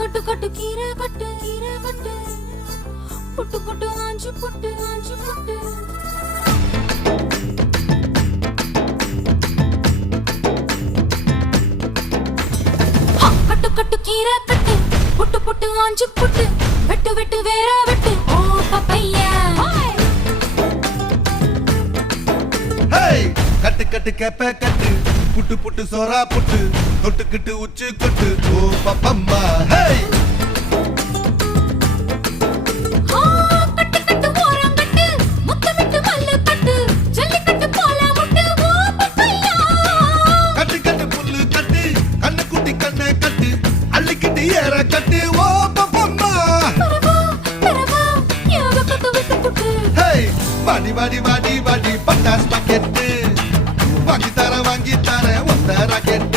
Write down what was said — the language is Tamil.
கட்டு கட்டு கீரை கட்டு புட்டு புட்டு ஆஞ்சு புட்டு கட்டு கட்டு கீரை கட்டு புட்டு புட்டு ஆஞ்சு புட்டு வெட்டு வெட்டு வேற வெட்டு ஓ பப்பையா கட்டு கட்டு கேப்ப கட்டு புட்டு புட்டு சோரா புட்டு தொட்டுக்கிட்டு உச்சு கொட்டு ஓ பப்பம்மா கட்டு கட்டு புல்லு கட்டு கண்ணு குட்டி கண்ணை கட்டு அள்ளிக்கிட்டு ஏற கட்டு ஓ பப்பம்மா வாடி வாடி வாடி வாடி பட்டாஸ் பாக்கெட்டு வாங்கி தர ஒத்த ராக்கெட்